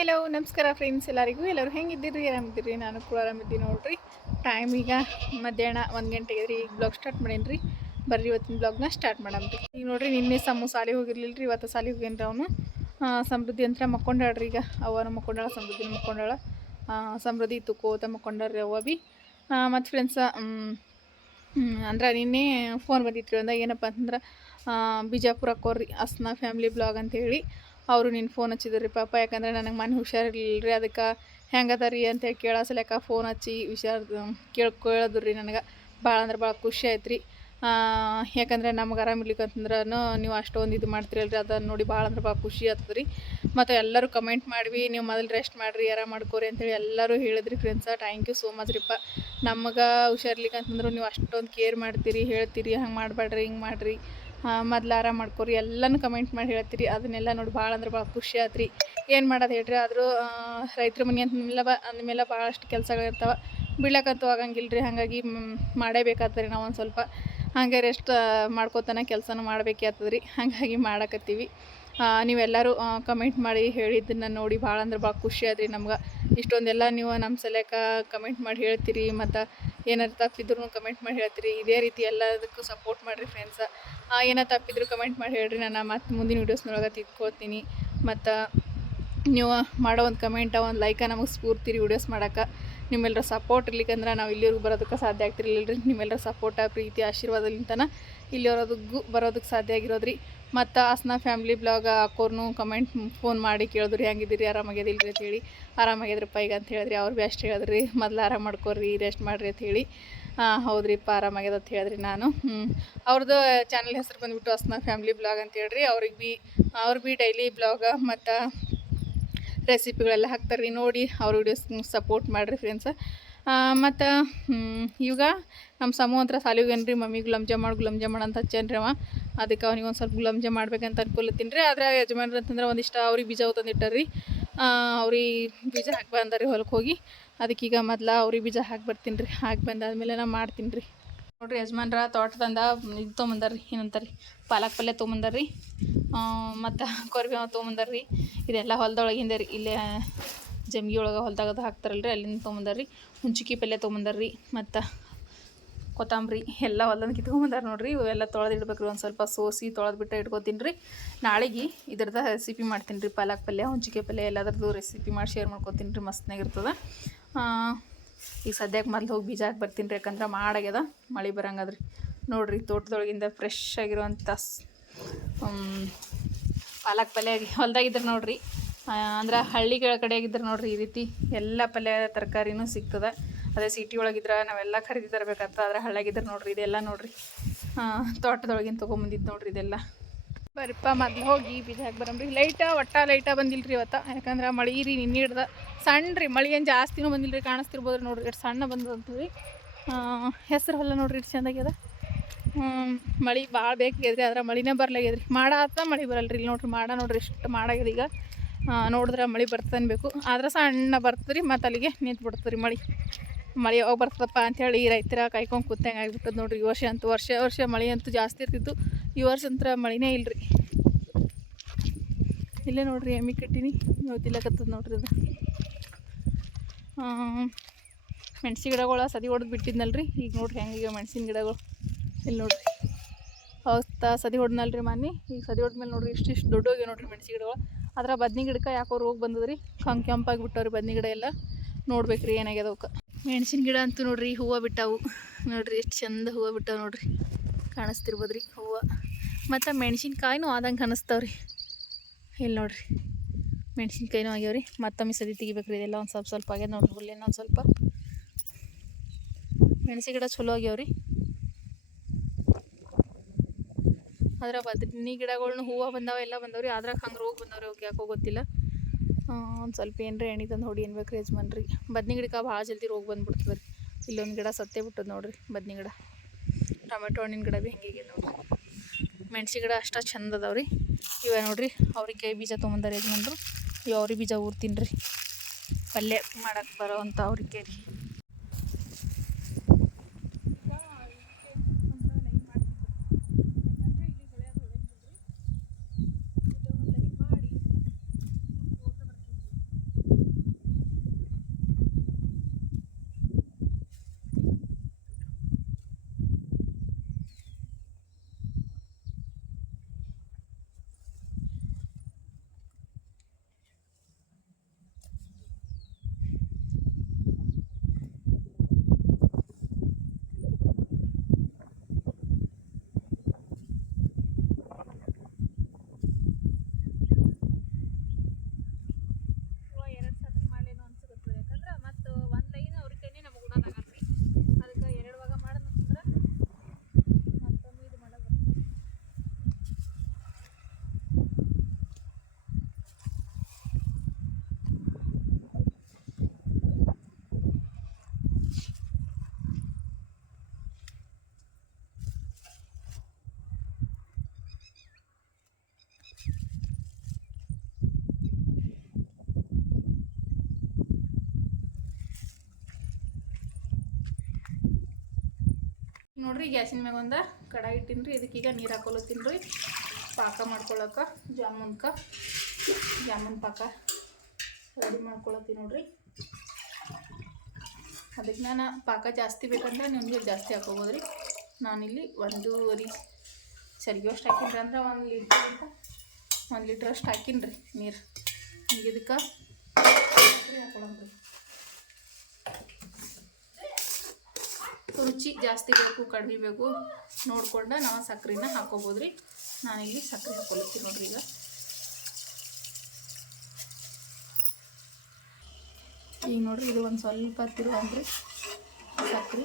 Hello ನಮಸ್ಕಾರ friends ಎಲ್ಲರಿಗೂ. ಎಲ್ಲರೂ ಹೆಂಗಿದ್ದೀರಿ? ಆರಾಮಿದ್ದೀರಿ? ನಾನು ಕೂಡ ಆರಾಮಿದ್ದೀನಿ ನೋಡ್ರಿ. ಟೈಮ್ ಈಗ ಮಧ್ಯಾಹ್ನ ಒಂದು ಗಂಟೆಗೆ ರೀ. ಈಗ ಬ್ಲಾಗ್ ಸ್ಟಾರ್ಟ್ ಮಾಡೇನಿ ರೀ ಬರ್ರಿ ಇವತ್ತಿನ ಬ್ಲಾಗ್ನ ಸ್ಟಾರ್ಟ್ ಮಾಡಮ್ರಿ ಈಗ ನೋಡ್ರಿ, ನಿನ್ನೆ ಸಮ್ಮು ಸಾಲಿ ಹೋಗಿರ್ಲಿಲ್ಲ ರೀ ಇವತ್ತು ಸಾಲಿ ಹೋಗ್ಯನ್ರಿ ಅವನು. ಸಮೃದ್ಧಿ ಅಂತ ಮಕ್ಕೊಂಡಾಳ್ರಿ ಈಗ. ಅವನು ಮಕ್ಕೊಂಡಾಳ, ಸಮೃದ್ಧಿ ಮಕ್ಕೊಂಡಾಳ. ಸಮೃದ್ಧಿ ತುಕೋತ ಮಕ್ಕೊಂಡಾಳ್ರಿ ಅವ ಬಿ. ಮತ್ತು ಫ್ರೆಂಡ್ಸ ಅಂದ್ರೆ ನಿನ್ನೆ ಫೋನ್ ಬಂದಿತ್ತು ಅಂದ್ರೆ ಏನಪ್ಪ ಅಂತಂದ್ರೆ ಬಿಜಾಪುರ ಕೋರಿ ಅಸ್ನಾ ಫ್ಯಾಮ್ಲಿ ಬ್ಲಾಗ್ ಅಂತೇಳಿ ಅವರು ನಿನ್ನ ಫೋನ್ ಹಚ್ಚಿದ್ರಿ ಪಾಪ, ಯಾಕಂದ್ರೆ ನನಗೆ ಮನೆ ಹುಷಾರಿರ್ಲಿಲ್ಲ ರೀ ಅದಕ್ಕೆ ಹೆಂಗದ ರೀ ಅಂತೇಳಿ ಹೇಳಿ ಸಲಕ ಫೋನ್ ಹಚ್ಚಿ ಹುಷಾರ್ ಕೇಳ್ಕೊಳ್ಳೋದು ರೀ ನನಗೆ. ಭಾಳ ಅಂದ್ರೆ ಭಾಳ ಖುಷಿ ಆಯ್ತು ರೀ ಯಾಕಂದ್ರೆ ನಮ್ಗೆ ಆರಾಮಿರ್ಲಿಕ್ಕೆ ಅಂತಂದ್ರೆ ನೀವು ಅಷ್ಟೊಂದು ಇದು ಮಾಡ್ತೀರಲ್ರಿ ಅದನ್ನು ನೋಡಿ ಭಾಳ ಅಂದ್ರೆ ಭಾಳ ಖುಷಿ ಆಗ್ತದೆ ರೀ ಮತ್ತು ಎಲ್ಲರೂ ಕಮೆಂಟ್ ಮಾಡಿ ನೀವು ಮೊದಲು ರೆಸ್ಟ್ ಮಾಡಿರಿ, ಯಾರ ಮಾಡ್ಕೋರಿ ಅಂತೇಳಿ ಎಲ್ಲರೂ ಹೇಳಿದ್ರಿ friends thank you so much ರೀಪ್ಪ ನಮಗೆ ಹುಷಾರಿರ್ಲಿಕ್ಕೆ ಅಂತಂದ್ರೆ ನೀವು ಅಷ್ಟೊಂದು ಕೇರ್ ಮಾಡ್ತೀರಿ, ಹೇಳ್ತೀರಿ, ಹಂಗೆ ಮಾಡಬೇಡ್ರಿ ಹಿಂಗೆ ಮಾಡಿರಿ. ಮೊದ್ಲು ಆರಾಮ್ ಮಾಡ್ಕೊರಿ, ಎಲ್ಲನೂ ಕಮೆಂಟ್ ಮಾಡಿ ಹೇಳ್ತೀರಿ. ಅದನ್ನೆಲ್ಲ ನೋಡಿ ಭಾಳ ಅಂದ್ರೆ ಭಾಳ ಖುಷಿ ಆತ್ರಿ. ಏನು ಮಾಡೋದು ಹೇಳ್ರಿ? ಆದರೂ ರೈತರ ಮನೆ ಅಂದಮೇಲೆ ಬ ಅಂದಮೇಲೆ ಭಾಳಷ್ಟು ಕೆಲಸಗಳಿರ್ತಾವೆ ಬೀಳಕ್ಕಂತೂ ಆಗಂಗಿಲ್ಲ ರೀ ಹಾಗಾಗಿ ಮಾಡೇಬೇಕಾಗ್ತದೆ ನಾವು ಒಂದು ಸ್ವಲ್ಪ. ಹಾಗೆ ರೆಸ್ಟ್ ಮಾಡ್ಕೋತಾನೆ ಕೆಲಸನೂ ಮಾಡಬೇಕೇ ಆಗ್ತದೆ ರೀ ಹಾಗಾಗಿ ಮಾಡಕತ್ತೀವಿ. ನೀವೆಲ್ಲರೂ ಕಮೆಂಟ್ ಮಾಡಿ ಹೇಳಿದ್ದನ್ನು ನೋಡಿ ಭಾಳ ಅಂದ್ರೆ ಭಾಳ ಖುಷಿ ಆದ್ರಿ ನಮ್ಗೆ. ಇಷ್ಟೊಂದೆಲ್ಲ ನೀವು ನಮ್ಮ ಸಲಕ ಕಮೆಂಟ್ ಮಾಡಿ ಹೇಳ್ತೀರಿ. ಮತ್ತು ಏನಾರು ತಪ್ಪಿದ್ರು ಕಮೆಂಟ್ ಮಾಡಿ ಹೇಳ್ತೀರಿ. ಇದೇ ರೀತಿ ಎಲ್ಲದಕ್ಕೂ ಸಪೋರ್ಟ್ ಮಾಡಿರಿ ಫ್ರೆಂಡ್ಸ ಏನೋ ತಪ್ಪಿದ್ರು ಕಮೆಂಟ್ ಮಾಡಿ ಹೇಳ್ರಿ. ನಾನು ಮತ್ತೆ ಮುಂದಿನ ವೀಡಿಯೋಸ್ನೊಳಗೆ ತಿದ್ಕೋತೀನಿ. ಮತ್ತು ನೀವು ಮಾಡೋ ಒಂದು ಕಮೆಂಟ ಒಂದು ಲೈಕ ನಮಗೆ ಸ್ಫೂರ್ತಿ ರೀ ವೀಡಿಯೋಸ್ ಮಾಡೋಕೆ. ನಿಮ್ಮೆಲ್ಲರ ಸಪೋರ್ಟ್ ಇರ್ಲಿಕ್ಕಂದ್ರೆ ನಾವು ಇಲ್ಲಿವರೆಗೂ ಬರೋದಕ್ಕೆ ಸಾಧ್ಯ ಆಗ್ತಿರ್ಲಿಲ್ಲ ರೀ ನಿಮ್ಮೆಲ್ಲರ ಸಪೋರ್ಟ ಪ್ರೀತಿ, ಆಶೀರ್ವಾದಲಿಂತನ ಇಲ್ಲಿವರೋದಕ್ಕೂ ಬರೋದಕ್ಕೆ ಸಾಧ್ಯ ಆಗಿರೋದ್ರಿ. ಮತ್ತು ಅಸ್ನ ಫ್ಯಾಮ್ಲಿ ಬ್ಲಾಗ್ ಹಾಕೋರ್ನು ಕಮೆಂಟ್ ಫೋನ್ ಮಾಡಿ ಕೇಳಿದ್ರಿ, ಹೆಂಗಿದ್ದೀರಿ ರೀ ಅಂತೇಳಿ ಆರಾಮಾಗ್ಯದ್ರಪ್ಪ ಈಗ ಅಂತ ಹೇಳಿದ್ರಿ, ಅವ್ರು ಭೀ ಅಷ್ಟು ಹೇಳಿದ್ರಿ. ಮೊದ್ಲು ಆರಾಮ ಮಾಡ್ಕೊರಿ ರೆಸ್ಟ್ ಮಾಡಿರಿ ಅಂತ ಹೇಳಿ. ಹಾಂ, ಹೌದ್ರಿಪ್ಪ, ಆರಾಮಾಗ್ಯದ ಅಂತ ಹೇಳಿದ್ರಿ ನಾನು. ಅವ್ರದ್ದು ಚಾನಲ್ ಹೆಸರು ಬಂದುಬಿಟ್ಟು ಅಸ್ನ ಫ್ಯಾಮ್ಲಿ ಬ್ಲಾಗ್ ಅಂತ ಹೇಳ್ರಿ. ಅವ್ರಿಗೆ ಭೀ ಅವ್ರು ಭೀ ಡೈಲಿ ಬ್ಲಾಗ ಮತ್ತು ರೆಸಿಪಿಗಳೆಲ್ಲ ಹಾಕ್ತಾರೆ ರೀ ನೋಡಿ ಅವ್ರ ವಿಡಿಯೋಸ್ ಸಪೋರ್ಟ್ ಮಾಡಿರಿ ಫ್ರೆಂಡ್ಸ ಮತ್ತು ಇವಾಗ ನಮ್ಮ ಸಮೂಹ ಹತ್ರ ಸಾಲಿಗೆ ರೀ ಮಮ್ಮಿ ಗುಲಾಬ್ ಮಾಡಿ ಗುಲಾಬ್ ಜಾಮ್ ಮಾಡು ಅಂತ ಹಚ್ಚೇನ್ರಿ ಅವ. ಅದಕ್ಕೆ ಅವ್ನಿಗೆ ಒಂದು ಸ್ವಲ್ಪ ಗುಲಾಬ್ ಜಾಮ್ ಮಾಡ್ಬೇಕಂತ ಅನ್ಕೊಲತ್ತೀನಿ ರೀ. ಆದರೆ ಯಜಮಾನ್ರು ಅಂತಂದ್ರೆ ಒಂದಿಷ್ಟು ಅವ್ರಿಗೆ ಬೀಜ ತಂದಿಟ್ಟಾರ್ರಿ ಅವ್ರಿಗೆ ಬೀಜ ಹಾಕಿ ಬಂದಾರಿ ಹೊಲಕ್ಕೆ ಹೋಗಿ. ಅದಕ್ಕೀಗ ಮೊದ್ಲು ಅವ್ರಿಗೆ ಬೀಜ ಹಾಕಿ ಬರ್ತೀನಿ ರೀ ಹಾಕಿ ಬಂದಾದ್ಮೇಲೆ ನಾ ಮಾಡ್ತೀನಿ ರೀ ನೋಡಿರಿ ಯಜಮಾನ್ರ ತೋಟದಿಂದ ಇದು ತೊಗೊಂಬಂದಾರ್ರಿ ಏನಂತಾರೆ ರೀ ಪಾಲಕ್ ಪಲ್ಯ ತೊಗೊಂಬಂದಾರ್ರಿ. ಮತ್ತು ಕೊರ್ಬೇವು ತೊಗೊಂಬಂದಾರ್ರಿ. ಇದೆಲ್ಲ ಹೊಲದೊಳಗಿಂದ ರೀ ಇಲ್ಲೇ ಜಮ್ಗಿ ಒಳಗೆ ಹೊಲ್ದಾಗ ಅದು ಹಾಕ್ತಾರಲ್ರಿ, ಅಲ್ಲಿಂದ ತೊಗೊಂಬಂದಾರ್ರಿ. ಹುಂಚಿಕಿ ಪಲ್ಯ ತೊಗೊಂಬಂದಾರ್ರಿ, ಮತ್ತು ಕೊತ್ತಂಬರಿ ಎಲ್ಲ ಹೊಲ್ದಂದು ಕಿತ್ಕೊಂಬಂದಾರ ನೋಡ್ರಿ. ಇವೆಲ್ಲ ತೊಳೆದಿಡ್ಬೇಕು ರೀ ಒಂದು ಸ್ವಲ್ಪ ಸೋಸಿ ತೊಳೆದ್ಬಿಟ್ಟು ಇಟ್ಕೊತೀನಿ ರೀ ನಾಳೆಗೆ ಇದ್ರದ್ದು ರೆಸಿಪಿ ಮಾಡ್ತೀನಿ ರೀ ಪಾಲಕ್ ಪಲ್ಯ ಹುಂಚಿಕೆ ಪಲ್ಯ, ಎಲ್ಲದ್ರದ್ದು ರೆಸಿಪಿ ಮಾಡಿ ಶೇರ್ ಮಾಡ್ಕೊತೀನಿ ರೀ ಮಸ್ತ್ನಾಗಿರ್ತದೆ ಈಗ ಸದ್ಯಕ್ಕೆ ಮೊದ್ಲು ಹೋಗಿ ಬೀಜ ಹಾಕಿ ಬರ್ತೀನಿ ರೀ ಯಾಕಂದ್ರೆ ಮಾಡಾಗ್ಯದ ಮಳೆ ಬರಂಗದ್ರಿ. ನೋಡಿರಿ, ತೋಟದೊಳಗಿಂದ ಫ್ರೆಶ್ ಆಗಿರುವಂಥ ಪಾಲಕ್ ಪಲ್ಯ ಹೊಲ್ದಾಗಿದ್ರೆ ನೋಡ್ರಿ. ಅಂದ್ರೆ ಹಳ್ಳಿಗಳ ಕಡೆಯಾಗಿದ್ರೆ ನೋಡ್ರಿ ಈ ರೀತಿ ಎಲ್ಲ ಪಲ್ಯ ತರಕಾರಿನೂ ಸಿಗ್ತದೆ. ಅದೇ ಸಿಟಿ ಒಳಗಿದ್ರೆ ನಾವೆಲ್ಲ ಖರೀದಿ ತರಬೇಕಂತ, ಆದ್ರೆ ಹಳ್ಳಾಗಿದ್ರೆ ನೋಡ್ರಿ ಇದೆಲ್ಲ ನೋಡ್ರಿ. ತೋಟದೊಳಗಿನ ತೊಗೊಂಬಂದಿದ್ದು ನೋಡ್ರಿ ಇದೆಲ್ಲ. ಬರಿಪ್ಪ ಮೊದ್ಲು ಹೋಗಿ ಬೀಜ ಹಾಕಿ ಲೈಟಾ ಲೈಟ, ಒಟ್ಟ ಲೈಟ ಬಂದಿಲ್ಲ ರೀ ಇವತ್ತು. ಯಾಕಂದ್ರೆ ಮಳೆ ರೀ ನಿನ್ನೆ ಹಿಡ್ದ. ಸಣ್ಣ ರೀ ಮಳೆ ಏನು ಜಾಸ್ತಿನೂ ಬಂದಿಲ್ಲ ರೀ ಕಾಣಿಸ್ತಿರ್ಬೋದು ರೀ ನೋಡ್ರಿ. ಎಷ್ಟು ಸಣ್ಣ ಬಂದದಂತದ್ರಿ ಹೆಸರು ಹೊಲ ನೋಡ್ರಿ ಇಷ್ಟು ಚೆಂದಾಗ್ಯದ ಮಳೆ ಭಾಳ ಬೇಕಾಗ್ಯದ್ರಿ ಆದ್ರೆ ಮಳಿನೇ ಬರ್ಲಾಗ್ಯದ್ರಿ. ಮಾಡ ಆತ ಮಳೆ ಬರಲ್ರಿ. ಇಲ್ಲಿ ನೋಡ್ರಿ ಮಾಡ ನೋಡ್ರಿ ಎಷ್ಟು ಮಾಡಾಗ್ಯದ ಈಗ. ನೋಡಿದ್ರೆ ಮಳೆ ಬರ್ತದೆ ಅನ್ಬೇಕು. ಆದ್ರೆ ಸಣ್ಣ ಬರ್ತದೆ ರೀ, ಮತ್ತು ಅಲ್ಲಿಗೆ ನಿಂತು ಬಿಡ್ತದೆ ರೀ ಮಳೆ. ಮಳೆ ಯಾವಾಗ ಬರ್ತದಪ್ಪ ಅಂಥೇಳಿ ರೈತರ ಕಾಯ್ಕೊಂಡು ಕೂತಂಗೆ ಆಗಿಬಿಟ್ಟದ ನೋಡ್ರಿ. ಈ ವರ್ಷ ಅಂತೂ ವರ್ಷ ವರ್ಷ ಮಳೆ ಅಂತೂ ಜಾಸ್ತಿ ಇರ್ತಿತ್ತು. ಈ ವರ್ಷ ಅಂತ ಮಳೆನೇ ಇಲ್ಲ ರೀ ಇಲ್ಲೇ ನೋಡ್ರಿ ಎಮ್ಮಿ ಕಟ್ಟಿನಿ ತಿಲ್ಲಕತ್ತದ ನೋಡ್ರಿ ಅದು. ಮೆಣಸಿ ಗಿಡಗಳ ಸದಿ ಹೊಡೆದು ಬಿಟ್ಟಿದ್ನಲ್ರಿ. ಈಗ ನೋಡ್ರಿ ಹೆಂಗೆ ಮೆಣಸಿನ ಗಿಡಗಳು. ಇಲ್ಲಿ ನೋಡ್ರಿ. ಅವತ್ತ ಸದಿ ಹೊಡ್ನಲ್ರಿ ಮನೆ ಈಗ ಸದಿ ಹೊಡ್ಮೇಲೆ ನೋಡ್ರಿ ಇಷ್ಟು ಇಷ್ಟು ದೊಡ್ಡ ಹೋಗಿ ನೋಡ್ರಿ ಮೆಣಸಿ ಗಿಡಗಳು. ಅದ್ರ ಬದ್ನಿ ಗಿಡಕ್ಕೆ ಯಾಕೋ ರೋಗ ಬಂದದ್ರಿ? ಕಂಕ್ ಕೆಂಪಾಗಿ ಬಿಟ್ಟವ್ರಿ ಬದ್ನಿ ಗಿಡ ಎಲ್ಲ. ನೋಡ್ಬೇಕ್ರಿ ಏನಾಗ್ಯದ ಮೆಣಸಿನ ಗಿಡ ಅಂತೂ ನೋಡ್ರಿ ಹೂವು ಬಿಟ್ಟಾವು. ನೋಡ್ರಿ ಎಷ್ಟು ಚಂದ ಹೂವು ಬಿಟ್ಟಾವ ನೋಡ್ರಿ. ಕಾಣಿಸ್ತಿರ್ಬೋದ್ರಿ ಹೂವು. ಮತ್ತು ಮೆಣಸಿನ್ಕಾಯಿನೂ ಆದಂಗೆ ಕಾಣಿಸ್ತಾವ್ರಿ. ಇಲ್ಲಿ ನೋಡ್ರಿ. ಮೆಣಸಿನ್ಕಾಯಿನೂ ಆಗ್ಯಾವ್ರಿ. ಮತ್ತೊಮ್ಮೆ ಸದಿ ತೆಗಿಬೇಕ್ರಿ ಇದೆಲ್ಲ ಒಂದು ಸ್ವಲ್ಪ ಸ್ವಲ್ಪ ಆಗ್ಯದ ನೋಡ್ರಿ. ಹುಲ್ಲೇನೋ ಒಂದು ಸ್ವಲ್ಪ. ಮೆಣಸಿನ ಗಿಡ ಚಲೋ ಆಗ್ಯಾವ್ರಿ. ಅದ್ರ ಬದ್ನಿ ಗಿಡಗಳ್ನು ಹೂವು ಬಂದಾವ ಎಲ್ಲ ಬಂದವ್ರಿ, ಅದ್ರಾಗ ಹಂಗೆ ರೋಗ ಬಂದವ್ರಿ ಅವ್ಕೆ ಯಾಕೋ ಗೊತ್ತಿಲ್ಲ. ಒಂದು ಸ್ವಲ್ಪ ಏನರ ಎಣ್ಣೆ ತಂದು ಹೊಡಿ ಅನ್ಬೇಕು ಯಜಮಾನ್ರಿ. ಬದ್ನಿ ಗಿಡಕ್ಕೆ ಭಾಳ ಜಲ್ದಿ ರೋಗ ಬಂದ್ಬಿಡ್ತದೆ ರೀ ಇಲ್ಲೊಂದು ಗಿಡ ಸತ್ತೇ ಬಿಟ್ಟದ ನೋಡ್ರಿ ಬದ್ನಿ ಗಿಡ. ಟೊಮೆಟೊ ಹಣ್ಣಿನ ಗಿಡ ಭೀ ಹೆಂಗೆ ನೋಡ್ರಿ. ಮೆಣಸಿ ಗಿಡ ಅಷ್ಟ ಚಂದ ಅದಾವ್ರಿ. ಇವ ನೋಡ್ರಿ ಅವ್ರಿಗೆ ಬೀಜ ತೊಗೊಂಬಂದಾರ ಯಜಮಾನ್ರು. ಇವು ಅವ್ರಿಗೆ ಬೀಜ ಊರ್ತೀನಿ ರೀ ಪಲ್ಯ ಮಾಡಕ್ಕೆ ಬರೋ ಅಂಥ ಅವ್ರಿಗೆ ರೀ ನೋಡ್ರಿ ಗ್ಯಾಸಿನ ಮ್ಯಾಗ ಒಂದು ಕಡಾಯಿ ಇಟ್ಟಿನಿ ರೀ ಇದಕ್ಕೀಗ ನೀರು ಹಾಕೊಲತ್ತೀನಿ ರೀ ಪಾಕ ಮಾಡ್ಕೊಳಕ್ಕೆ ಜಾಮೂನ್ಕ. ಜಾಮೂನ್ ಪಾಕ ರೆಡಿ ಮಾಡ್ಕೊಳತ್ತೀನಿ ನೋಡ್ರಿ. ಅದಕ್ಕೆ ನಾನು ಪಾಕ ಜಾಸ್ತಿ ಬೇಕಂದ್ರೆ ನೀರು ಜಾಸ್ತಿ ಹಾಕೋಬೋದು ರೀ ನಾನಿಲ್ಲಿ ಒಂದೂವರೆ ಸರಿಗೆ ಅಷ್ಟು ಹಾಕಿನ್ರಿ ಅಂದ್ರೆ ಒಂದು ಲೀಟ್ರ್ ಅಂತ ಒಂದು ಲೀಟ್ರ್ ಅಷ್ಟು ಹಾಕಿನ್ರಿ ನೀರು. ಈಗ ಇದಕ್ಕೆ ಹಾಕೊಳಂಗ್ರಿ ರುಚಿ ಜಾಸ್ತಿ ಬೇಕು, ಕಡಿಮೆ ಬೇಕು, ನೋಡ್ಕೊಂಡು ನಾವು ಸಕ್ಕರೆನ ಹಾಕೋಬೋದು ರೀ ನಾನಿಲ್ಲಿ ಸಕ್ಕರೆ ಹಾಕೊಳ್ತೀನಿ ನೋಡ್ರಿ ಈಗ. ಈಗ ನೋಡ್ರಿ, ಇದು ಒಂದು ಸ್ವಲ್ಪ ತಿರುವಂದ್ರಿ ಸಕ್ಕರೆ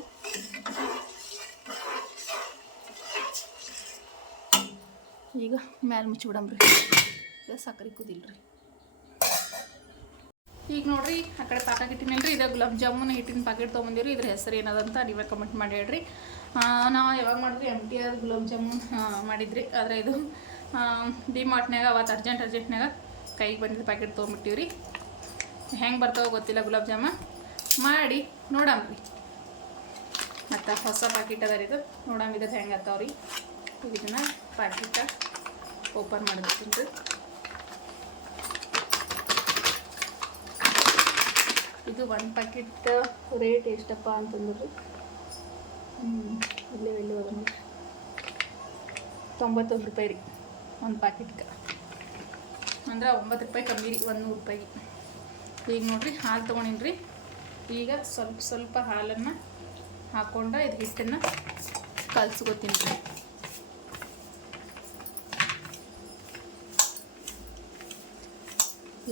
ಈಗ ಮ್ಯಾಲೆ ಮುಚ್ಚಿಬಿಡಮ್ರಿ. ಈಗ ಸಕ್ಕರೆ ಕುದಿಲ್ರಿ. ಈಗ ನೋಡ್ರಿ, ಆ ಕಡೆ ಪಾಕ ಇಟ್ಟಿನಲ್ರಿ ಇದು ಗುಲಾಬ್ ಜಾಮೂನ್ ಹಿಟ್ಟಿನ ಪ್ಯಾಕೆಟ್ ತೊಗೊಂಡಿರಿ ಇದ್ರ ಹೆಸರು ಏನದಂತ ನೀವೇ ಕಮೆಂಟ್ ಮಾಡಿ ಹೇಳ್ರಿ. ನಾವು ಯಾವಾಗ ಮಾಡಿದ್ರಿ M T R gulab jamun ಮಾಡಿದ್ರಿ. ಆದರೆ ಇದು ಡಿ ಮಾರ್ಟ್ನಾಗ ಅವತ್ತು ಅರ್ಜೆಂಟ್ ಅರ್ಜೆಂಟ್ನಾಗ ಕೈಗೆ ಬಂದಿದ್ದ ಪ್ಯಾಕೆಟ್ ತೊಗೊಂಬಿಟ್ಟಿವ್ರಿ. ಹೆಂಗೆ ಬರ್ತಾವೋ ಗೊತ್ತಿಲ್ಲ ಗುಲಾಬ್ ಜಾಮ ಮಾಡಿ ನೋಡಮ್ರಿ ಮತ್ತು ಹೊಸ ಪ್ಯಾಕೆಟ್ ಅದ ರೀ ಇದು. ನೋಡಮ್ ಇದ್ರದ್ದು ಹೆಂಗೆ ಆಗ್ತಾವ್ರಿ ಇದನ್ನು ಪ್ಯಾಕೆಟ ಓಪನ್ ಮಾಡಿರ್ತೀನಿ ಇದು ಒಂದು ಪ್ಯಾಕೆಟ್ ರೇಟ್ ಎಷ್ಟಪ್ಪ ಅಂತಂದ್ರೆ? ಇಲ್ಲೇ ಎಲ್ಲಿ ತೊಂಬತ್ತೊಂದು ರೂಪಾಯಿ ರೀ, ಒಂದು ಪ್ಯಾಕೆಟ್ಗೆ ಅಂದ್ರೆ ಒಂಬತ್ತು ರೂಪಾಯಿ ಕಮ್ಮಿ ರೀ, ಒಂದು ನೂರು ರೂಪಾಯಿ. ಈಗ ನೋಡಿರಿ, ಹಾಲು ತೊಗೊಂಡಿನಿ ರೀ. ಈಗ ಸ್ವಲ್ಪ ಸ್ವಲ್ಪ ಹಾಲನ್ನು ಹಾಕ್ಕೊಂಡು ಇದು ಹಿಟ್ಟನ್ನು ಕಲ್ಸ್ಕೊತೀನಿ ರೀ.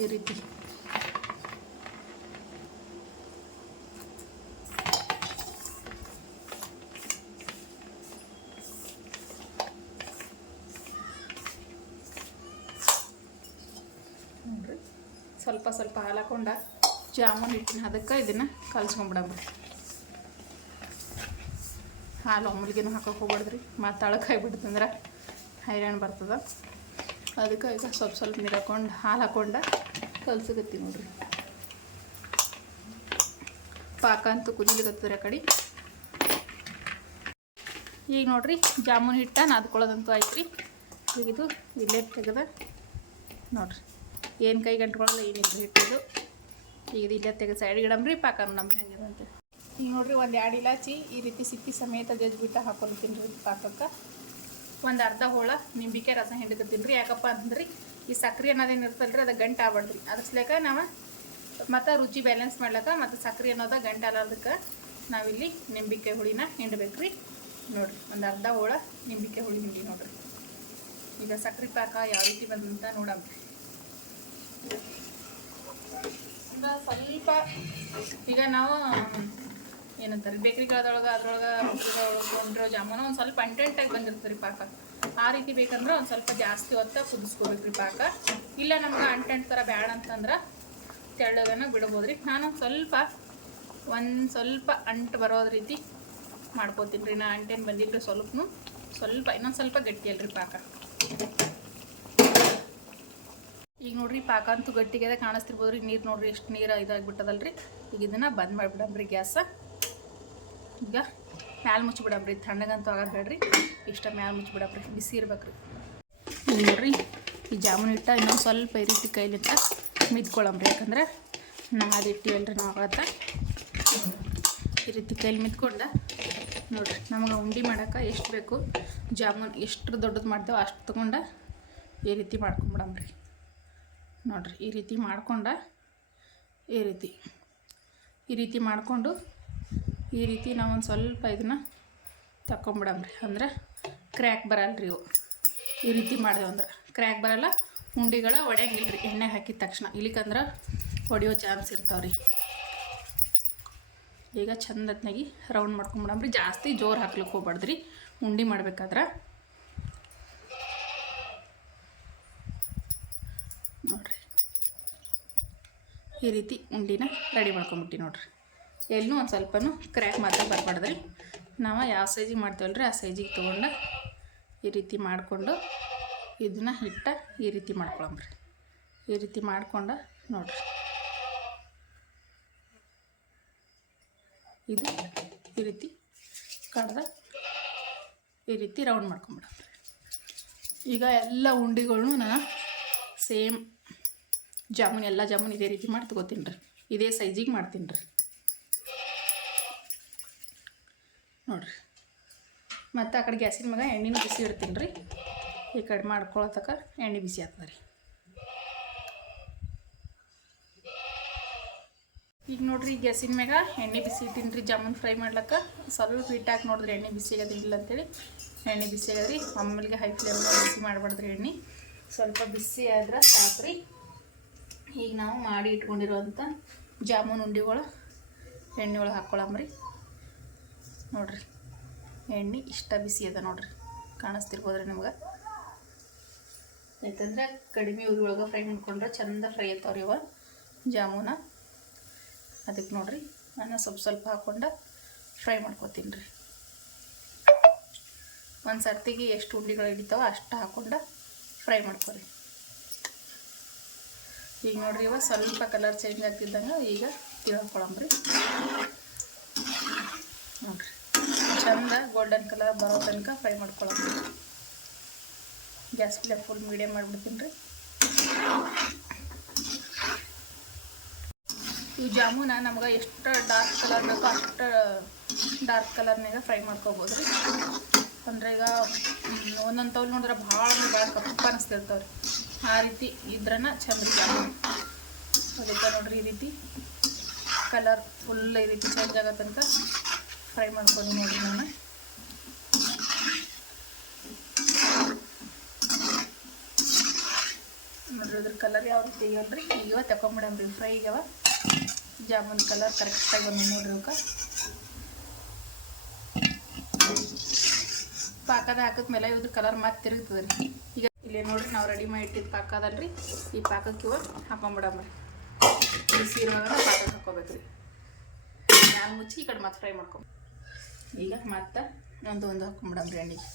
ಈ ರೀತಿ ನೋಡ್ರಿ ಸ್ವಲ್ಪ ಸ್ವಲ್ಪ ಹಾಲು ಹಾಕೊಂಡ ಜಾಮೂನ್ ಹಿಟ್ಟಿನ ಅದಕ್ಕೆ ಇದನ್ನು ಕಲ್ಸ್ಕೊಂಬಿಡಮ್ರಿ ಹಾಲು ಒಮ್ಮಲಿಗೆನೂ ಹಾಕೋಕೆ ಹೋಗ್ಬಾರ್ದ್ರಿ. ಮತ್ತು ಅಳಕ್ಕೆ ಬಿಡ್ತಂದ್ರೆ ಹೈರಾಣ ಬರ್ತದ. ಅದಕ್ಕೆ ಈಗ ಸ್ವಲ್ಪ ಸ್ವಲ್ಪ ನೀರು ಹಾಕೊಂಡು ಹಾಲು ಹಾಕೊಂಡ ಕಲ್ಸಕತ್ತಿ ನೋಡ್ರಿ. ಪಾಕ ಅಂತೂ ಕುದಿಲಿಕತ್ತದ್ರಿ ಆ ಕಡೆ. ಈಗ ನೋಡ್ರಿ ಜಾಮೂನ್ ಹಿಟ್ಟ ನಾದ್ಕೊಳ್ಳೋದಂತೂ ಆಯ್ತು ರೀ ಈಗ ಇದು ಇಲ್ಲೇ ತೆಗೆದ ನೋಡ್ರಿ. ಏನು ಕೈ ಗಂಟ್ಕೊಳ್ಳಲ್ಲ ಏನಿಲ್ಲ ಹಿಟ್ಟಿದು ಈಗ ಇಲ್ಲೇ ತೆಗೆದು ಸೈಡ್ ಇಡಮ್ರಿ ಪಾಕ ನಮ್ಗೆ ಹೆಂಗಿದಂತೆ ಈಗ ನೋಡ್ರಿ ಒಂದು ಎರಡು ಇಲಾಚಿ ಈ ರೀತಿ ಸಿಪ್ಪಿ ಸಮೇತ ಜಜ್ಬಿಟ್ಟು ಹಾಕೊಳ್ತೀನಿ ರೀ ಪಾಕಕ್ಕೆ. ಒಂದು ಅರ್ಧ ಹೋಳ ನಿಂಬಿಕೆ ರಸ ಹಿಂಡಿದ್ರೆ ರೀ ಯಾಕಪ್ಪ ಅಂತಂದ್ರಿ, ಈ ಸಕ್ರೆ ಅನ್ನೋದೇನು ಇರ್ತಲ್ಲ ರೀ ಅದು ಗಂಟು ಆಗ್ಬಾರ್ದ್ರಿ. ಅದ್ರಸ್ಲೇಕ ನಾವು ಮತ್ತು ರುಚಿ ಬ್ಯಾಲೆನ್ಸ್ ಮಾಡ್ಲಕ್ಕ ಮತ್ತು ಸಕ್ರೆ ಅನ್ನೋದ ಗಂಟು ಅಲ್ಲದಕ್ಕೆ ನಾವಿಲ್ಲಿ ನಿಂಬಿಕೆ ಹುಳಿನ ಹಿಂಡಬೇಕು ರೀ ನೋಡಿರಿ, ಒಂದು ಅರ್ಧ ಹೋಳ ನಿಂಬಿಕೆ ಹುಳಿ ಹಿಂಡಿ ನೋಡಿರಿ. ಈಗ ಸಕ್ರೆ ಪಾಕ ಯಾವ ರೀತಿ ಬಂದಂತ ನೋಡಮ್ರಿ ಸ್ವಲ್ಪ ಈಗ ನಾವು ಏನಂತಾರೆ ಬೇಕ್ರಿಗಳದೊಳಗೆ, ಅದ್ರೊಳಗೆ ಕೊಂಡಿರೋ ಜಾಮೂನು ಒಂದು ಸ್ವಲ್ಪ ಅಂಟೆಂಟಾಗಿ ಬಂದಿರ್ತದೆ ರೀ ಪಾಕ. ಆ ರೀತಿ ಬೇಕಂದ್ರೆ ಒಂದು ಸ್ವಲ್ಪ ಜಾಸ್ತಿ ಹೊತ್ತ ಕುದಿಸ್ಕೋಬೇಕು ರೀ ಪಾಕ. ಇಲ್ಲ ನಮ್ಗೆ ಅಂಟೆಂಟ್ ಥರ ಬ್ಯಾಡ ಅಂತಂದ್ರೆ ತೆಳ್ಳಗನ ಬಿಡ್ಬೋದು ರೀ ನಾನು ಸ್ವಲ್ಪ, ಒಂದು ಸ್ವಲ್ಪ ಅಂಟು ಬರೋದ್ ರೀತಿ ಮಾಡ್ಕೋತೀನಿ ರೀ ನಾ ಅಂಟೇನು ಬಂದಿಲ್ಲ ಸ್ವಲ್ಪನು. ಸ್ವಲ್ಪ, ಇನ್ನೊಂದು ಸ್ವಲ್ಪ ಗಟ್ಟಿ ಅಲ್ರಿ ಪಾಕ. ಈಗ ನೋಡ್ರಿ ಪಾಕ ಅಂತೂ ಗಟ್ಟಿಗೆದೆ ಕಾಣಿಸ್ತಿರ್ಬೋದು ರೀ ನೀರು ನೋಡ್ರಿ ಎಷ್ಟು ನೀರು ಇದಾಗ್ಬಿಟ್ಟದಲ್ರಿ. ಈಗ ಇದನ್ನು ಬಂದ್ ಮಾಡಿಬಿಡಂಬ್ರಿ ಗ್ಯಾಸ. ಈಗ ಮ್ಯಾಲೆ ಮುಚ್ಚಿಬಿಡಮ್ರಿ. ತಣ್ಣಗಂತೂ ಆಗಕ್ಕೆ ಬೇಡ್ರಿ. ಇಷ್ಟ ಮ್ಯಾಲೆ ಮುಚ್ಚಿಬಿಡಮ್ರಿ. ಬಿಸಿ ಇರ್ಬೇಕ್ರಿ. ಈಗ ನೋಡ್ರಿ, ಈ ಜಾಮೂನ್ ಇಟ್ಟ ಇನ್ನೊಂದು ಸ್ವಲ್ಪ ಈ ರೀತಿ ಕೈಲಿಂದ ಮಿದ್ಕೊಳಮ್ರಿ ಯಾಕಂದ್ರೆ ನಾದು ಇಟ್ಟಿವಲ್ರಿ ನಾವು ಆಗತ್ತ ಈ ರೀತಿ ಕೈಲಿ ಮಿದ್ಕೊಂಡು ನೋಡ್ರಿ, ನಮಗೆ ಉಂಡೆ ಮಾಡೋಕೆ ಎಷ್ಟು ಬೇಕು, ಜಾಮೂನ್ ಎಷ್ಟು ದೊಡ್ಡದು ಮಾಡ್ತೇವೆ ಅಷ್ಟು ತೊಗೊಂಡು ಈ ರೀತಿ ಮಾಡ್ಕೊಂಬಿಡಮ್ರಿ. ನೋಡ್ರಿ, ಈ ರೀತಿ ಮಾಡ್ಕೊಂಡ ಈ ರೀತಿ. ಈ ರೀತಿ ಮಾಡಿಕೊಂಡು ಈ ರೀತಿ ನಾವು ಒಂದು ಸ್ವಲ್ಪ ಇದನ್ನ ತಗೊಂಬಿಡಮ್ರಿ ಅಂದ್ರೆ ಕ್ರ್ಯಾಕ್ ಬರಲ್ರಿ ಇವು. ಈ ರೀತಿ ಅಂದ್ರೆ. ಕ್ರ್ಯಾಕ್ ಬರಲ್ಲ, ಉಂಡಿಗಳ ರೀ ಎಣ್ಣೆ ಹಾಕಿದ ತಕ್ಷಣ. ಇಲ್ಲಿಕಂದ್ರೆ ಹೊಡೆಯೋ ಚಾನ್ಸ್ ಇರ್ತಾವ್ರಿ. ಈಗ ಚಂದತ್ನಾಗಿ ರೌಂಡ್ ಮಾಡ್ಕೊಂಬಿಡಮ್ರಿ. ಜಾಸ್ತಿ ಜೋರು ಹಾಕ್ಲಿಕ್ಕೆ ಹೋಗ್ಬಾರ್ದ್ರಿ. ಉಂಡಿ ಮಾಡ್ಬೇಕಾದ್ರೆ ನೋಡ್ರಿ ಈ ರೀತಿ ಉಂಡಿನ ರೆಡಿ ಮಾಡ್ಕೊಂಬಿಟ್ಟು ನೋಡ್ರಿ. ಎಲ್ಲೂ ಒಂದು ಸ್ವಲ್ಪನೂ ಕ್ರ್ಯಾಕ್ ಮಾತ್ರ ಬರಬಾರ್ದ್ರಿ ನಾವು ಯಾವ ಸೈಜಿಗೆ ಮಾಡ್ತೇವಲ್ಲ ರೀ ಆ ಸೈಜಿಗೆ ತೊಗೊಂಡು ಈ ರೀತಿ ಮಾಡಿಕೊಂಡು ಇದನ್ನ ಹಿಟ್ಟ ಈ ರೀತಿ ಮಾಡ್ಕೊಳಂಬ್ರಿ ಈ ರೀತಿ ಮಾಡಿಕೊಂಡು ನೋಡ್ರಿ. ಇದು ಈ ರೀತಿ ಕಡ್ದ ಈ ರೀತಿ ರೌಂಡ್ ಮಾಡ್ಕೊಂಬಿಡ ಈಗ ಎಲ್ಲ ಉಂಡಿಗಳನ್ನೂ ನಾನು ಸೇಮ್ ಜಾಮೂನ್, ಎಲ್ಲ ಜಾಮೂನ್ ಇದೇ ರೀತಿ ಮಾಡಿ ತಗೋತೀನಿ ರೀ ಇದೇ ಸೈಜಿಗೆ ಮಾಡ್ತೀನಿ ರೀ ನೋಡಿರಿ. ಮತ್ತು ಆ ಕಡೆ ಗ್ಯಾಸಿನ ಮಗ ಎಣ್ಣೆನೂ ಬಿಸಿ ಇಡ್ತೀನಿ ರೀ ಈ ಕಡೆ ಮಾಡ್ಕೊಳತಕ್ಕ ಎಣ್ಣೆ ಬಿಸಿ ಆಗ್ತದೆ ರೀ ಈಗ ನೋಡ್ರಿ ಗ್ಯಾಸಿನ ಮ್ಯಾಗ ಎಣ್ಣೆ ಬಿಸಿ ಇಟ್ಟಿನಿ ರೀ ಜಾಮೂನ್ ಫ್ರೈ ಮಾಡ್ಲಕ್ಕ. ಸ್ವಲ್ಪ ಹಿಟ್ಟಾಕಿ ನೋಡಿದ್ರೆ ಎಣ್ಣೆ ಬಿಸಿ ಆಗೋದು ಇಲ್ಲ ಅಂತೇಳಿ ಎಣ್ಣೆ ಬಿಸಿ ಆಗದ್ರಿ ಆಮೇಲೆ ಹೈ ಫ್ಲೇಮ್ ಬಿಸಿ ಮಾಡಬಾರ್ದ್ರಿ ಎಣ್ಣೆ. ಸ್ವಲ್ಪ ಬಿಸಿ ಆದ್ರೆ ಸಾಕ್ರಿ. ಈಗ ನಾವು ಮಾಡಿ ಇಟ್ಕೊಂಡಿರುವಂಥ ಜಾಮೂನ್ ಉಂಡಿಗಳು ಎಣ್ಣೆ ಒಳಗೆ ಹಾಕ್ಕೊಳಮ್ರಿ ನೋಡ್ರಿ, ಎಣ್ಣೆ ಇಷ್ಟ ಬಿಸಿ ಅದ ನೋಡ್ರಿ, ಕಾಣಿಸ್ತಿರ್ಬೋದ್ರಿ ನಿಮ್ಗೆ. ಯಾಕಂದ್ರೆ ಕಡಿಮೆ ಉರಿ ಒಳಗೆ ಫ್ರೈ ಮಾಡ್ಕೊಂಡ್ರೆ ಚಂದ ಫ್ರೈ ಆಯ್ತವ್ರಿ ಇವ ಜಾಮೂನ. ಅದಕ್ಕೆ ನೋಡ್ರಿ ನಾನು ಸ್ವಲ್ಪ ಸ್ವಲ್ಪ ಹಾಕ್ಕೊಂಡು ಫ್ರೈ ಮಾಡ್ಕೊತೀನಿ ರೀ ಒಂದು ಸರ್ತಿಗೆ ಎಷ್ಟು ಉಂಡಿಗಳು ಹಿಡಿತಾವ ಅಷ್ಟು ಹಾಕ್ಕೊಂಡು ಫ್ರೈ ಮಾಡ್ಕೊರಿ. ಈಗ ನೋಡ್ರಿ ಇವಾಗ ಸ್ವಲ್ಪ ಕಲರ್ ಚೇಂಜ್ ಆಗ್ತಿದ್ದಂಗೆ ಈಗ ತಿಳ್ಕೊಳಂಬ್ರಿ. ನೋಡ್ರಿ. ಚಂದ ಗೋಲ್ಡನ್ ಕಲರ್ ಬರೋ ತನಕ ಫ್ರೈ ಮಾಡ್ಕೊಳಂಬ್ರಿ. ಗ್ಯಾಸ್ ಫ್ಲೇಮ್ ಫುಲ್ ಮೀಡಿಯಮ್ ಮಾಡಿಬಿಡ್ತೀನಿ ರೀ. ಈ ಜಾಮೂನ ನಮ್ಗೆ ಎಷ್ಟು ಡಾರ್ಕ್ ಕಲರ್ ಬೇಕೋ ಅಷ್ಟು ಡಾರ್ಕ್ ಕಲರ್ನಾಗ ಫ್ರೈ ಮಾಡ್ಕೋಬೋದು ರೀ. ಅಂದರೆ ಈಗ ಒಂದೊಂದು ತೌಲ್ ನೋಡಿದ್ರೆ ಭಾಳ ಭಾಳ ಕಪ್ಪ ಅನಿಸ್ತಿರ್ತಾವ್ರಿ. ಆ ರೀತಿ ಇದ್ರನ್ನ ಚಂದ ಅದಕ್ಕೆ ನೋಡ್ರಿ ಈ ರೀತಿ. ಕಲರ್ ಫುಲ್ ಈ ರೀತಿ ಚೇಂಜ್ ಫ್ರೈ ಮಾಡ್ಕೊಂಡು ನೋಡಿ ನಾನು. ನೋಡ್ರಿ ಅದ್ರ ಕಲರ್ ಯಾವ ರೀತಿ ಅಲ್ರಿ ಈಗ ತಗೊಂಬಿಡಮ್ರಿ ಫ್ರೈ ಈಗವ ಜಾಮೂನ್ ಕಲರ್ ಕರೆಕ್ಟಾಗಿ ಬಂದು ನೋಡ್ರಿ ಅವಕ್ಕೆ. ಪಾಕದ ಹಾಕಿದ್ಮೇಲೆ ಇವ್ರ ಕಲರ್ ಮತ್ತೆ ತಿರುಗ್ತದೆ ಈಗ ಇಲ್ಲಿ ನೋಡ್ರಿ, ನಾವು ರೆಡಿ ಮಾಡಿ ಇಟ್ಟಿದ್ದು ಪಾಕ ಅದಲ್ರಿ. ಈ ಪಾಕಕ್ಕೆ ಇವ ಹಾಕೊಂಬಿಡಮ್ರಿ ಬಿಸಿ ಇರುವಾಗ ಪಾಕಕ್ಕೆ ಹಾಕೋಬೇಕ್ರಿ ನಾನು ಮುಚ್ಚಿ ಈ ಕಡೆ ಮತ್ತೆ ಫ್ರೈ ಮಾಡ್ಕೊಂಬ ಈಗ ಮತ್ತೆ ಒಂದು ಒಂದು ಹಾಕೊಂಬಿಡಮ್ರಿ ಎಣ್ಣೆಗೆ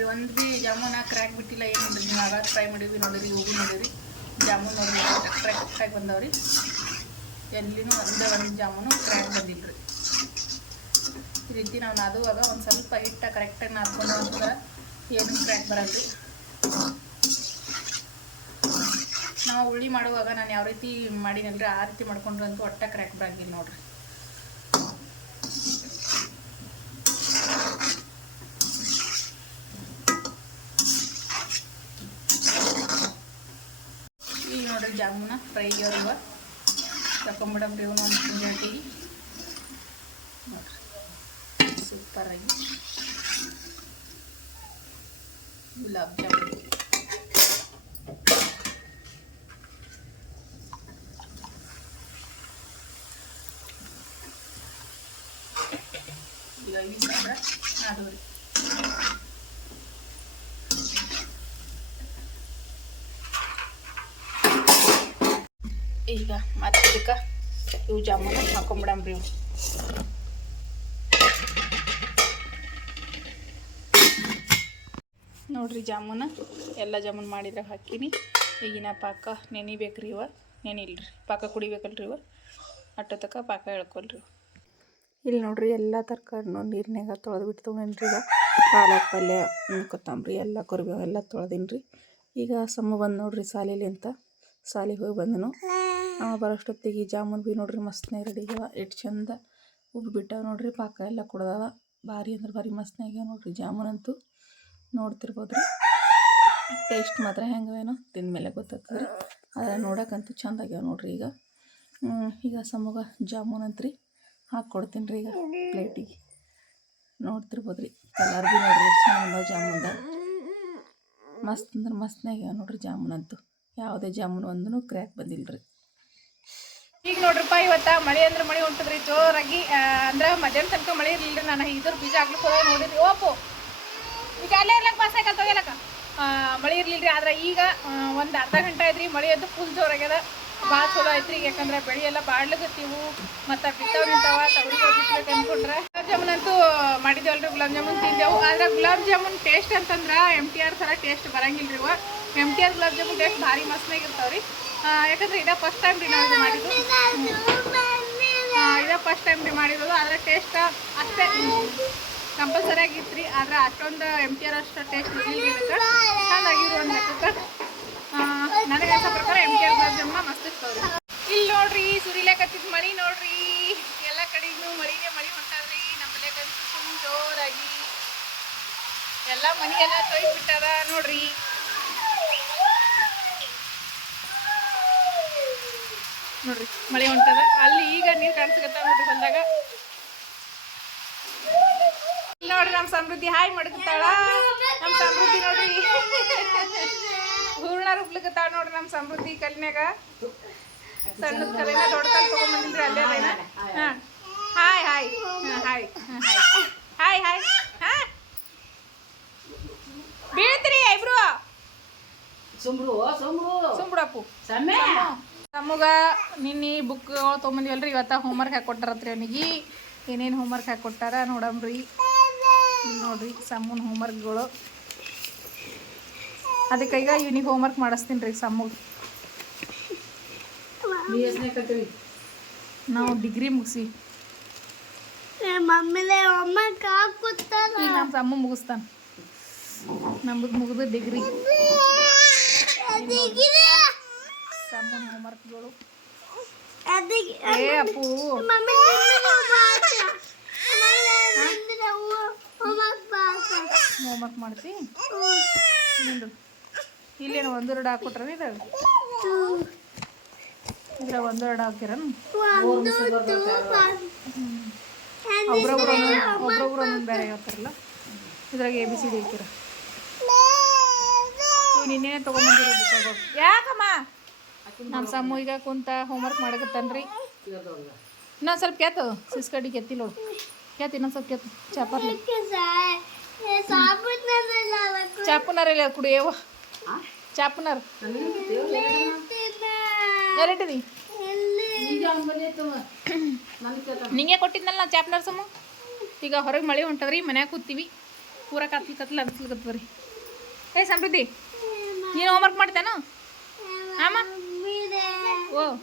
ನೋಡ್ರಿ, ಒಂದು ಬಿ ಜಾಮೂನ ಕ್ರ್ಯಾಕ್ ಬಿಟ್ಟಿಲ್ಲ ಏನು ನೋಡ್ರಿ ನೀವು ಆಗಾಗ ಟ್ರೈ ಮಾಡಿದ್ವಿ ನೋಡಿರಿ, ಹೋಗಿ ನೋಡಿರಿ ಜಾಮೂನ್ ನೋಡ್ರಿ ಕ್ರ್ಯಾಕ್ ಬಂದವ್ರಿ. ಎಲ್ಲಿನೂ ಒಂದೇ ಒಂದು ಜಾಮೂನು ಕ್ರ್ಯಾಕ್ ಬಂದಿಲ್ಲ ರೀ ಈ ರೀತಿ ನಾವು ನಾದುವಾಗ ಒಂದು ಸ್ವಲ್ಪ ಹಿಟ್ಟ ಕರೆಕ್ಟಾಗಿ ನಾದ್ಕೊಂಡು ಅಂತ ಏನು ಕ್ರ್ಯಾಕ್ ಬರಲ್ಲ ರೀ ನಾವು ಉಳ್ಳಿ ಮಾಡುವಾಗ ನಾನು ಯಾವ ರೀತಿ ಮಾಡಿನಲ್ರಿ, ಆ ರೀತಿ ಮಾಡ್ಕೊಂಡ್ರಂತೂ ಒಟ್ಟ ಕ್ರ್ಯಾಕ್ ಬರಂಗಿಲ್ಲ ನೋಡ್ರಿ ಈಗ ನೋಡ್ರಿ ಜಾಮೂನ ಫ್ರೈ ಆಗ್ಯಾವ ತಕೊಂಬಿಡಮ್ರಿ ಇವನು ಒಂದು ಪ್ಲೇಟಿಗೆ ನೋಡ್ರಿ ಸೂಪರಾಗಿ ಗುಲಾಬ್ ಜಾಮೂನ್ ಈಗ ಈ ಸಾಂಬ್ರ ಅದು ರೀ ಈಗ ಮತ್ತೆ ಇದಕ್ಕೆ ಇವು ಜಾಮೂನ ಹಾಕೊಂಬಿಡಮ್ರಿ ಇವು. ನೋಡ್ರಿ ಜಾಮೂನ, ಎಲ್ಲ ಜಾಮೂನ್ ಮಾಡಿದ್ರೆ ಹಾಕೀನಿ. ಈಗಿನ ಪಾಕ ನೆನಿಬೇಕ್ರಿ ಇವ ನೆನಿಲ್ರಿ ಪಾಕ ಕುಡಿಬೇಕಲ್ರಿ ಇವ. ಅಟ್ಟ ತಕ ಪಾಕ ಎಳ್ಕೊಲ್ರಿ ಇವ. ಇಲ್ಲಿ ನೋಡ್ರಿ ಎಲ್ಲ ತರಕಾರಿನೂ ನೀರಿನಾಗ ತೊಳೆದು ಬಿಟ್ಟು ಈಗ. ಪಾಲಕ್, ಪಲ್ಯ ಕೊತ್ತಂಬ್ರಿ, ಎಲ್ಲ ಕರಿಬೇವು ಎಲ್ಲ ತೊಳೆದಿನ್ರಿ. ಈಗ ಸಮ ಬಂದು ನೋಡ್ರಿ ಸಾಲಿಲಿ ಅಂತ ಸಾಲಿಗೆ ಹೋಗಿ ಬಂದನು. ಬರೋಷ್ಟೊತ್ತಿಗೆ ಜಾಮೂನ್ ಭೀ ನೋಡ್ರಿ ಮಸ್ತ್ನೇ ರೆಡಿ ಆಗ್ಯಾವ. ಎಷ್ಟು ಚಂದ ಉಬ್ಬಿ ಬಿಟ್ಟಾವ ನೋಡ್ರಿ, ಪಾಕ ಎಲ್ಲ ಕುಡ್ದಾವ. ಭಾರಿ ಅಂದ್ರೆ ಭಾರಿ ಮಸ್ತ್ನೇ ಆಗ್ಯಾವ ನೋಡ್ರಿ ಜಾಮೂನ್ ಅಂತೂ. ನೋಡ್ತಿರ್ಬೋದು ರೀ ಟೇಸ್ಟ್ ಮಾತ್ರ ಹೆಂಗವೇನೋ ತಿಂದಮೇಲೆ ಗೊತ್ತಾಗ್ತದೆ ರೀ ಆದರೆ ನೋಡೋಕ್ಕಂತೂ ಚಂದ ಆಗ್ಯಾವ ನೋಡ್ರಿ ಈಗ. ಈಗ ಸಮಗ ಜಾಮೂನ್ ಅಂತ್ರಿ. ಹಾಕ್ಕೊಡ್ತೀನಿ ರೀ ಈಗ ಪ್ಲೇಟಿಗೆ. ನೋಡ್ತಿರ್ಬೋದು ರೀ ಕಲರ್ ಭೀ ನೋಡ್ರಿ ಎಷ್ಟು ಚೆನ್ನಾಗಿ ಜಾಮೂನ್ದ. ಮಸ್ತ್ ಅಂದ್ರೆ ಮಸ್ತ್ನೇ ಆಗ್ಯಾವ ನೋಡ್ರಿ ಜಾಮೂನ್ ಅಂತೂ. ಯಾವುದೇ ಜಾಮೂನ್ ಒಂದೂ ಕ್ರ್ಯಾಕ್ ಬಂದಿಲ್ಲ ರೀ ಈಗ ನೋಡ್ರಪ್ಪ ಇವತ್ತ ಮಳೆ ಅಂದ್ರೆ ಮಳೆ ಹೊಂಟದ್ರಿ ಜೋರಾಗಿ ಅಂದ್ರ ಮಧ್ಯಾಹ್ನ ತನಕ ಮಳೆ ಇರ್ಲಿಲ್ಲ ನಾನು. ಇದ್ರ ಬೀಜ ಆಗ್ಲಿಕ್ಕೆ ಹೋದಾಗ ನೋಡಿದ್ರಿ. ಓಪು, ಈಗ ಅಲ್ಲೇ ಇರ್ಲಕ್ಕ ಬಸ್ ಆಯ್ತು ಹೋಗ್ಲಕ್ಕ ಮಳೆ ಇರ್ಲಿಲ್ರಿ, ಆದ್ರೆ ಈಗ ಒಂದು ಅರ್ಧ ಗಂಟೆ ಐತ್ರಿ ಮಳೆ ಅಂತೂ ಫುಲ್ ಜೋರಾಗ್ಯದ. ಭಾಳ ಚಲೋ ಐತ್ರಿ ಯಾಕಂದ್ರೆ ಬೆಳೆ ಎಲ್ಲ ಬಾಡ್ಲಗತ್ತೀವು ಮತ್ತು ಬಿತ್ತವ್ ನಿಂತಾವ ಬಿತ್ಬೇಕು ಅನ್ಕೊಂಡ್ರೆ. ಜಾಮೂನ್ ಅಂತೂ ಮಾಡಿದೇವಲ್ರಿ, ಗುಲಾಬ್ ಜಾಮೂನ್ ತಿಂದೆವು. ಆದ್ರೆ ಗುಲಾಬ್ ಜಾಮೂನ್ ಟೇಸ್ಟ್ ಅಂತಂದ್ರೆ ಎಂ ಟಿ ಆರ್ ಥರ ಟೇಸ್ಟ್ ಬರಂಗಿಲ್ಲ ರೀ ಇವ. M T R gulab jamun taste ಭಾರಿ ಮಸ್ತ್ನಾಗ ಇರ್ತಾವೆ ರೀ ಯಾಕಂದ್ರೆ ಇದೇ ಫಸ್ಟ್ ಟೈಮ್ ರೀ ನಾವು ಮಾಡಿದ್ದು. ಇದೇ ಫಸ್ಟ್ ಟೈಮ್ ರೀ ಮಾಡಿರೋದು. ಆದರೆ ಟೇಸ್ಟ್ ಅಷ್ಟೇ ಕಂಪಲ್ಸರಿ ಆಗಿತ್ತು ರೀ ಆದ್ರೆ ಅಷ್ಟೊಂದು ಎಂ ಟಿ ಆರ್ ಅಷ್ಟು ಟೇಸ್ಟ್ ಇದಕ್ಕೆ ಚೆನ್ನಾಗಿರು ನನಗೆ ಅನ್ಸೋ ಪ್ರಕಾರ ಎಂ ಟಿ ಆರ್ ಗುಲಾಬ್ ಮಸ್ತ್ ಇರ್ತಾವ್ರಿ ಇಲ್ಲಿ ನೋಡ್ರಿ ಸುರಿಲಾಕತ್ತಿದ್ ಮಳಿ ನೋಡ್ರಿ. ಎಲ್ಲ ಕಡೆಗೂ ಮಳಿನೇ ಮಳಿ ಹೊಂಟಾದ್ರಿ ನಮ್ಮಲ್ಲೇ ಜೋರಾಗಿ. ಎಲ್ಲ ಮನಿ ಎಲ್ಲ ತೊಯ್ಬಿಟ್ಟಾರ ನೋಡ್ರಿ. ನೋಡ್ರಿ ಮಳೆ ಹೊಂಟದ. ಅಲ್ಲಿ ಈಗ ನೀರು ಕಾಣಿಸ್ಕತ್ತ ನೋಡ್ರಿ ಬಂದಾಗ ಇಲ್ಲಿ ನೋಡ್ರಿ ನಮ್ಮ ಸಮೃದ್ಧಿ ಹಾಯ್ ಮಡಗತ್ತಾಳ ನಮ್ಮ ಸಮೃದ್ಧಿ ನೋಡ್ರಿ. ಹೂರ್ಣ ರುಬ್ಲಿಕತ್ತಾಳ ನೋಡ್ರಿ ನಮ್ಮ ಸಮೃದ್ಧಿ ಕಲ್ಲಿನ್ಯಾಗ. ಸಣ್ಣದ ಕಲಿನ ದೊಡ್ಡ ಕಲ್ ತಗೊಂಬಂದಿಲ್ರಿ ಅಲ್ಲೇ ಅದೇನ. ಹಾಂ. Hi hi. Hi. Hi hi. ಹಾಂ. ಬೀಳ್ತೀರಿ ಇಬ್ರು? ಸುಮ್ರು ಸುಮ್ರು. ಸುಮ್ರಪ್ಪು ಸಮಯ. ನಮಗ ನಿನ್ನೆ ಬುಕ್ ತೊಗೊಂಬಂದಿವಲ್ರಿ ಇವತ್ತ ಹೋಮ್ವರ್ಕ್ ಹಾಕೊಟ್ಟಾರತ್ರಿ ಅವನಿಗೆ. ಏನೇನು ಹೋಮ್ವರ್ಕ್ ಹಾಕೊಟ್ಟಾರ ನೋಡಮ್ರಿ ನೋಡ್ರಿ ಸಮ್ಮನ ಹೋಮ್ವರ್ಕ್ಗಳು ಅದಕ್ಕೆ ಈಗ ಇವನಿಗೆ ಹೋಮ್ವರ್ಕ್ ಮಾಡಿಸ್ತೀನಿ ರೀ ಸಮ್ಮಗ್. ನಾವು ಡಿಗ್ರಿ ಮುಗಿಸಿ. ಈಗ ನಮ್ಮ ಸಮ್ಮ ಮುಗಿಸ್ತಾನೆ. ನಮ್ಮದು ಮುಗಿದು ಡಿಗ್ರಿ ಸಮ್ಮನ ಹೋಮ್ವರ್ಕ್ಗಳು ಏ ಅಪ್ಪು. ಹೋಮ್ವರ್ಕ್ ಮಾಡ್ತಿ ನಿಂದು. ಇಲ್ಲೇನು ಒಂದೆರಡು ಹಾಕೊಟ್ರ ಇದಾಗ ಒಂದು ಒಂದೆರಡು ಹಾಕಿರನ್ ಒಬ್ರೊಬ್ರು ಒಬ್ರೊಬ್ರು ಒಂದೊಂದು ಬೇರೆ ಹೇಳ್ತಾರಲ್ಲ? ಇದ್ರಾಗ ಎ ಬಿ ಸಿ ಡಿ ಹಾಕಿರ ನಿನ್ನೆ ತೊಗೊಂಬಂದಿರೋ ಬುಕ್ಕಾಗ ಯಾಕಮ್ಮ? ನಮ್ಮ ಸಮ್ಮು ಈಗ ಕುಂತ ಹೋಮ್ವರ್ಕ್ ಮಾಡಕತ್ತಾನ್ರಿ. ಇನ್ನೊಂದು ಸ್ವಲ್ಪ ಕೆತ್ತು ಸಿಸ್ಕಡಿ ಕೆತ್ತಿ ನೋಡು. ಕೆತ್ತಿ ಇನ್ನೊಂದು ಸ್ವಲ್ಪ ಕೆತ್ತು ಚಾಪರ್ಲಿ ಚಾಪುನರ್ ಕುಡಿಯವ ಚಾಪುನರ್. ನನಗ್ ನಿಂಗೆ ಕೊಟ್ಟಿದ್ನಲ್ಲ ನಾ ಚಾಪ್ನರ್ ಸಮ ಈಗ ಹೊರಗೆ ಮಳೆ ಹೊಂಟದ್ರಿ ಮನ್ಯಾಗ ಕೂತೀವಿ. ಪೂರ ಕತ್ಲು ಕತ್ಲು ಅನ್ಸ್ಲಿಕತ್ವರಿ ಏ ಸಮೃದ್ಧಿ ನೀನು ಹೋಮ್ವರ್ಕ್ ಮಾಡ್ತೇನೋ? ಆಮ? Whoa.